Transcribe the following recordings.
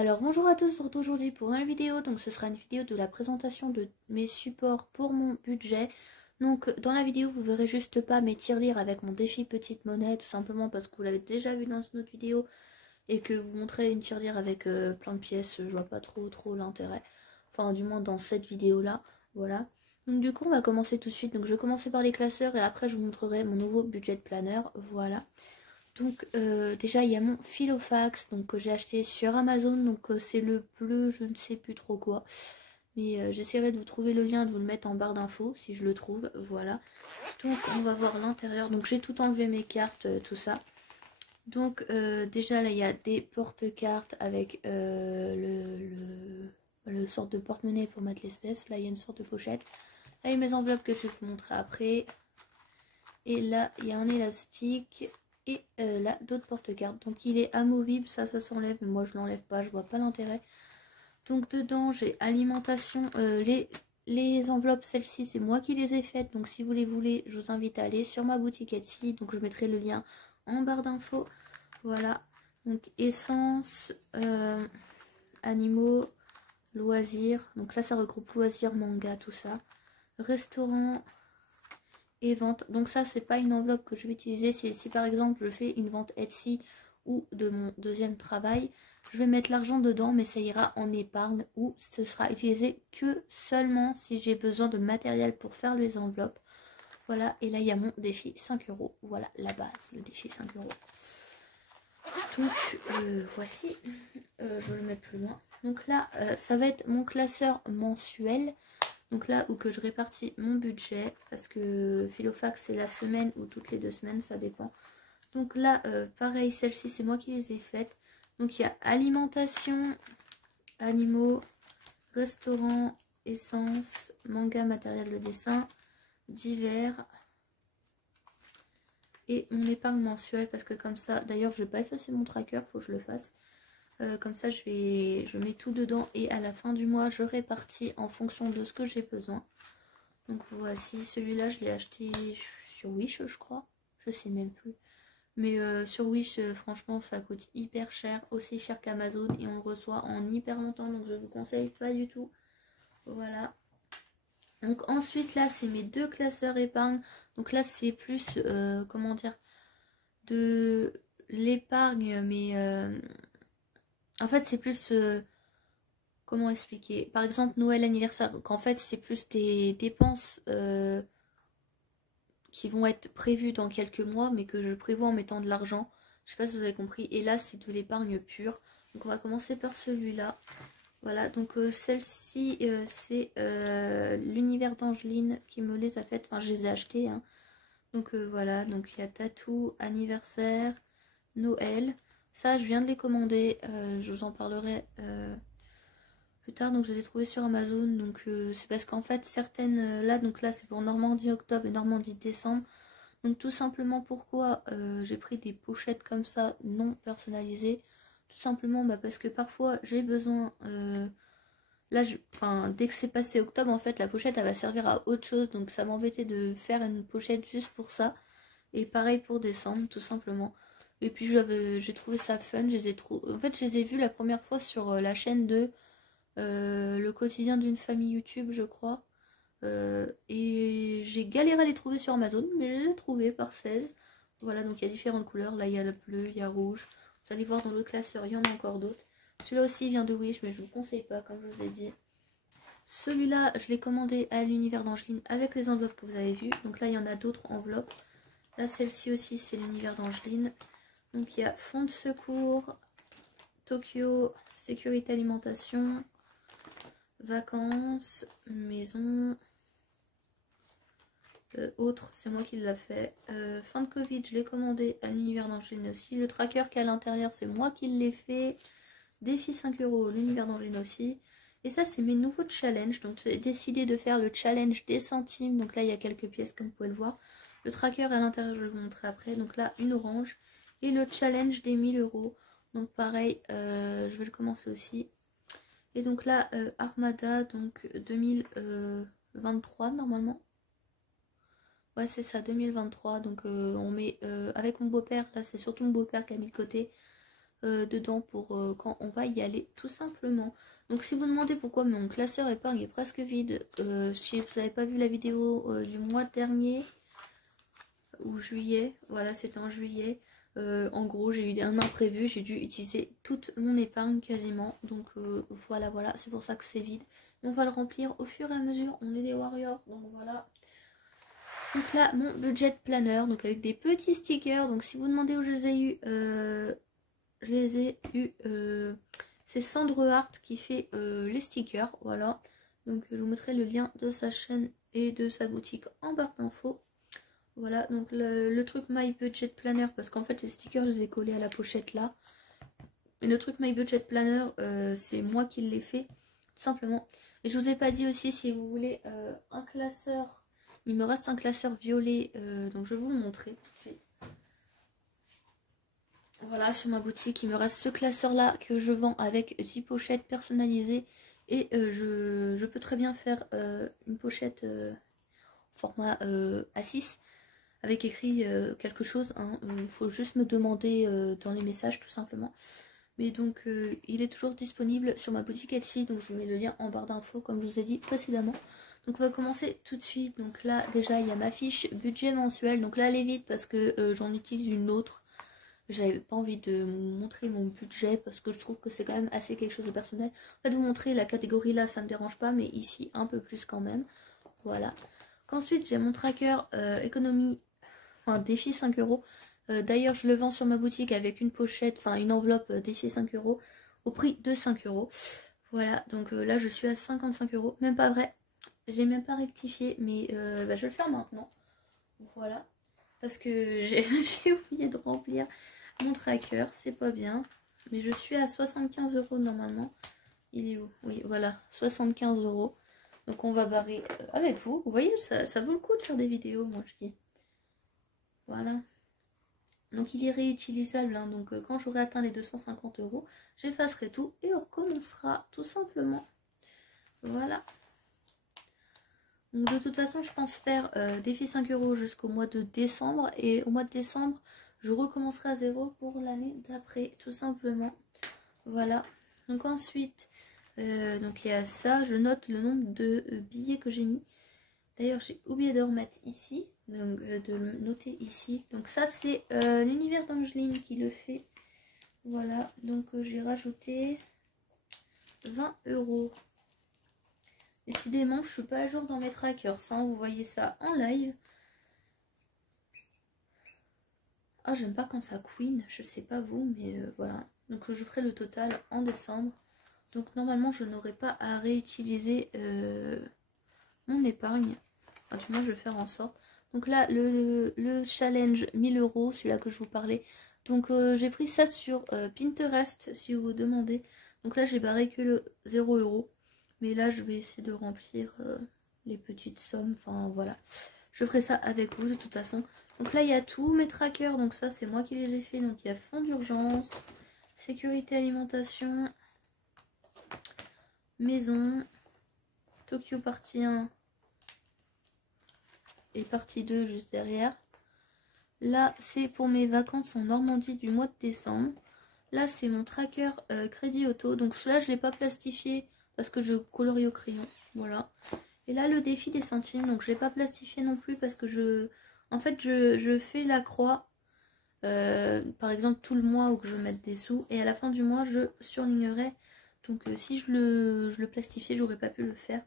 Alors bonjour à tous, on se retrouve aujourd'hui pour une nouvelle vidéo. Donc ce sera une vidéo de la présentation de mes supports pour mon budget. Donc dans la vidéo vous verrez juste pas mes tirelires avec mon défi petite monnaie, tout simplement parce que vous l'avez déjà vu dans une autre vidéo et que vous montrez une tirelire avec plein de pièces, je vois pas trop l'intérêt. Enfin du moins dans cette vidéo là, voilà. Donc du coup on va commencer tout de suite. Donc je vais commencer par les classeurs et après je vous montrerai mon nouveau budget planner, voilà. Donc déjà il y a mon Filofax donc, que j'ai acheté sur Amazon, donc c'est le bleu, je ne sais plus trop quoi. Mais j'essaierai de vous trouver le lien, de vous le mettre en barre d'infos si je le trouve, voilà. Donc on va voir l'intérieur, donc j'ai tout enlevé mes cartes, tout ça. Donc déjà là il y a des porte-cartes avec le sorte de porte-monnaie pour mettre l'espèce. Là il y a une sorte de pochette. Là il y a mes enveloppes que je vais vous montrer après. Et là il y a un élastique. Et là d'autres porte-cartes, donc il est amovible, ça s'enlève, mais moi je l'enlève pas, je vois pas l'intérêt. Donc dedans j'ai alimentation, les enveloppes, celles-ci c'est moi qui les ai faites, donc si vous les voulez je vous invite à aller sur ma boutique Etsy, donc je mettrai le lien en barre d'infos. Voilà, donc essence, animaux, loisirs, donc là ça regroupe loisirs, manga, tout ça, restaurant et vente. Donc ça c'est pas une enveloppe que je vais utiliser. Si par exemple je fais une vente Etsy ou de mon deuxième travail, je vais mettre l'argent dedans, mais ça ira en épargne ou ce sera utilisé que seulement si j'ai besoin de matériel pour faire les enveloppes. Voilà, et là il y a mon défi 5 €. Voilà la base, le défi 5 €. Donc voici, je vais le mettre plus loin. Donc là ça va être mon classeur mensuel. Donc là où que je répartis mon budget, parce que Filofax c'est la semaine ou toutes les 2 semaines, ça dépend. Donc là, pareil, celles-ci c'est moi qui les ai faites. Donc il y a alimentation, animaux, restaurant, essence, manga, matériel de dessin, divers. Et mon épargne mensuelle, parce que comme ça, d'ailleurs je vais pas effacer mon tracker, faut que je le fasse. Comme ça je mets tout dedans et à la fin du mois je répartis en fonction de ce que j'ai besoin. Donc voici, celui-là je l'ai acheté sur Wish je crois, je sais même plus. Mais sur Wish franchement ça coûte hyper cher, aussi cher qu'Amazon, et on le reçoit en hyper longtemps, donc je vous conseille pas du tout. Voilà. Donc ensuite là c'est mes deux classeurs épargne. Donc là c'est plus, comment dire, de l'épargne, mais en fait c'est plus... comment expliquer? Par exemple Noël, anniversaire, qu'en fait c'est plus des dépenses qui vont être prévues dans quelques mois, mais que je prévois en mettant de l'argent. Je sais pas si vous avez compris. Et là c'est de l'épargne pure. Donc on va commencer par celui-là. Voilà, donc celle-ci c'est l'univers d'Angeline qui me les a faites. Enfin je les ai achetées. Hein. Donc voilà, donc il y a tatou, anniversaire, Noël. Ça je viens de les commander. Je vous en parlerai plus tard. Donc je les ai trouvées sur Amazon. Donc c'est parce qu'en fait certaines là, donc là c'est pour Normandie octobre et Normandie décembre. Donc tout simplement pourquoi j'ai pris des pochettes comme ça non personnalisées. Tout simplement parce que parfois j'ai besoin, là dès que c'est passé octobre en fait la pochette elle va servir à autre chose. Donc ça m'embêtait de faire une pochette juste pour ça. Et pareil pour décembre tout simplement. Et puis j'ai trouvé ça fun, en fait je les ai vus la première fois sur la chaîne de le quotidien d'une famille YouTube je crois. Et j'ai galéré à les trouver sur Amazon, mais je les ai trouvés par 16. Voilà, donc il y a différentes couleurs. Là, il y a le bleu, il y a rouge. Vous allez voir dans le classeur, il y en a encore d'autres. Celui-là aussi vient de Wish, mais je ne vous conseille pas, comme je vous ai dit. Celui-là, je l'ai commandé à l'univers d'Angeline avec les enveloppes que vous avez vues. Donc là, il y en a d'autres enveloppes. Là, celle-ci aussi, c'est l'univers d'Angeline. Donc il y a fonds de secours, Tokyo, sécurité alimentation, vacances, maison... autre, c'est moi qui l'a fait. Fin de Covid, je l'ai commandé à l'univers d'Angeline aussi. Le tracker qui est à l'intérieur, c'est moi qui l'ai fait. Défi 5 €, l'univers d'Angeline aussi. Et ça, c'est mes nouveaux challenges. Donc, j'ai décidé de faire le challenge des centimes. Donc là, il y a quelques pièces, comme vous pouvez le voir. Le tracker à l'intérieur, je vais vous montrer après. Donc là, une orange. Et le challenge des 1000 €. Donc pareil, je vais le commencer aussi. Et donc là, Armada, donc 2023 normalement. Ouais, c'est ça, 2023. Donc on met avec mon beau-père, là c'est surtout mon beau-père qui a mis de côté dedans pour quand on va y aller tout simplement. Donc si vous demandez pourquoi mon classeur épargne est presque vide, si vous n'avez pas vu la vidéo du mois dernier ou juillet, voilà c'était en juillet, en gros j'ai eu un imprévu, j'ai dû utiliser toute mon épargne quasiment, donc voilà c'est pour ça que c'est vide. Mais on va le remplir au fur et à mesure, on est des warriors, donc voilà. Donc là mon budget planner, donc avec des petits stickers, donc si vous demandez où je les ai eu, c'est Sandre Hart qui fait les stickers, voilà. Donc je vous mettrai le lien de sa chaîne et de sa boutique en barre d'infos. Voilà, donc le truc My Budget Planner, parce qu'en fait les stickers je les ai collés à la pochette là. Et le truc My Budget Planner, c'est moi qui l'ai fait, tout simplement. Et je vous ai pas dit aussi, si vous voulez un classeur, il me reste un classeur violet, donc je vais vous le montrer tout de suite. Voilà, sur ma boutique, il me reste ce classeur là que je vends avec 10 pochettes personnalisées. Et je peux très bien faire une pochette format A6 avec écrit quelque chose. Il faut juste me demander dans les messages tout simplement. Mais donc il est toujours disponible sur ma boutique Etsy. Donc je vous mets le lien en barre d'infos comme je vous ai dit précédemment. Donc on va commencer tout de suite. Donc là déjà il y a ma fiche budget mensuel. Donc là elle est vide parce que j'en utilise une autre. J'avais pas envie de montrer mon budget parce que je trouve que c'est quand même assez quelque chose de personnel. En fait, vous montrer la catégorie là, ça me dérange pas, mais ici un peu plus quand même. Voilà. Qu'ensuite, j'ai mon tracker économie, enfin défi 5 euros. D'ailleurs, je le vends sur ma boutique avec une pochette, enfin une enveloppe défi 5 euros au prix de 5 euros. Voilà, donc là je suis à 55 euros. Même pas vrai, j'ai même pas rectifié, mais je vais le faire maintenant. Voilà, parce que j'ai oublié de remplir mon tracker, c'est pas bien. Mais je suis à 75 euros normalement. Il est où? Oui, voilà, 75 euros. Donc on va barrer avec vous. Vous voyez, ça vaut le coup de faire des vidéos, moi je dis. Voilà. Donc il est réutilisable, hein. Donc quand j'aurai atteint les 250 euros, j'effacerai tout et on recommencera tout simplement. Voilà. Donc de toute façon, je pense faire défi 5 euros jusqu'au mois de décembre. Et au mois de décembre, je recommencerai à zéro pour l'année d'après, tout simplement. Voilà. Donc ensuite, donc il y a ça. Je note le nombre de billets que j'ai mis. D'ailleurs, j'ai oublié de remettre ici. Donc de le noter ici. Donc ça, c'est l'univers d'Angeline qui le fait. Voilà. Donc j'ai rajouté 20 euros. Décidément, je suis pas à jour dans mes trackers. Hein, vous voyez ça en live. Ah, j'aime pas quand ça queen. Je sais pas vous, mais voilà. Donc je ferai le total en décembre. Donc normalement, je n'aurai pas à réutiliser mon épargne. Enfin, du moins, je vais faire en sorte. Donc là, le challenge 1000 euros, celui-là que je vous parlais. Donc j'ai pris ça sur Pinterest, si vous vous demandez. Donc là, j'ai barré que le 0 euros. Mais là, je vais essayer de remplir les petites sommes. Enfin, voilà. Je ferai ça avec vous, de toute façon. Donc là, il y a tous mes trackers. Donc ça, c'est moi qui les ai fait. Donc il y a fonds d'urgence, sécurité alimentation, maison, Tokyo partie 1 et partie 2 juste derrière. Là, c'est pour mes vacances en Normandie du mois de décembre. Là, c'est mon tracker Crédit Auto. Donc celui-là, je ne l'ai pas plastifié parce que je colorie au crayon. Voilà. Et là, le défi des centimes. Donc je ne l'ai pas plastifié non plus parce que en fait, je fais la croix. Par exemple, tout le mois où que je mette des sous. Et à la fin du mois, je surlignerai. Donc si je le plastifiais, j'aurais pas pu le faire.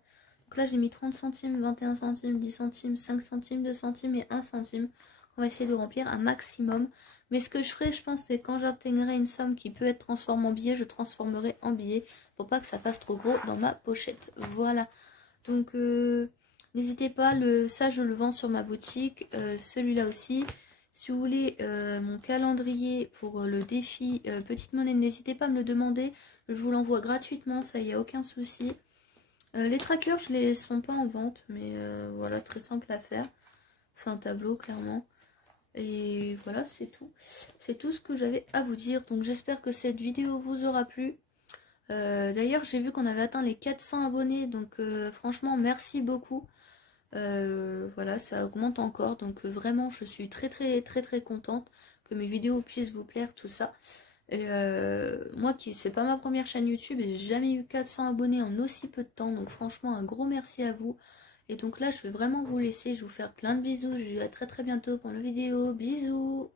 Donc là, j'ai mis 30 centimes, 21 centimes, 10 centimes, 5 centimes, 2 centimes et 1 centime. On va essayer de remplir un maximum. Mais ce que je ferai, je pense, c'est quand j'atteindrai une somme qui peut être transformée en billet, je transformerai en billet pour pas que ça fasse trop gros dans ma pochette. Voilà. Donc, n'hésitez pas, ça je le vends sur ma boutique. Celui-là aussi. Si vous voulez mon calendrier pour le défi Petite Monnaie, n'hésitez pas à me le demander. Je vous l'envoie gratuitement, ça, il n'y a aucun souci. Les trackers, je les sont pas en vente, mais voilà, très simple à faire. C'est un tableau, clairement. Et voilà, c'est tout. C'est tout ce que j'avais à vous dire. Donc j'espère que cette vidéo vous aura plu. D'ailleurs, j'ai vu qu'on avait atteint les 400 abonnés. Donc franchement, merci beaucoup. Voilà, ça augmente encore. Donc vraiment, je suis très contente que mes vidéos puissent vous plaire, tout ça. Et moi qui c'est pas ma première chaîne YouTube et j'ai jamais eu 400 abonnés en aussi peu de temps. Donc franchement un gros merci à vous. Et donc là je vais vraiment vous laisser. Je vais vous faire plein de bisous. Je vous dis à très très bientôt pour une vidéo. Bisous.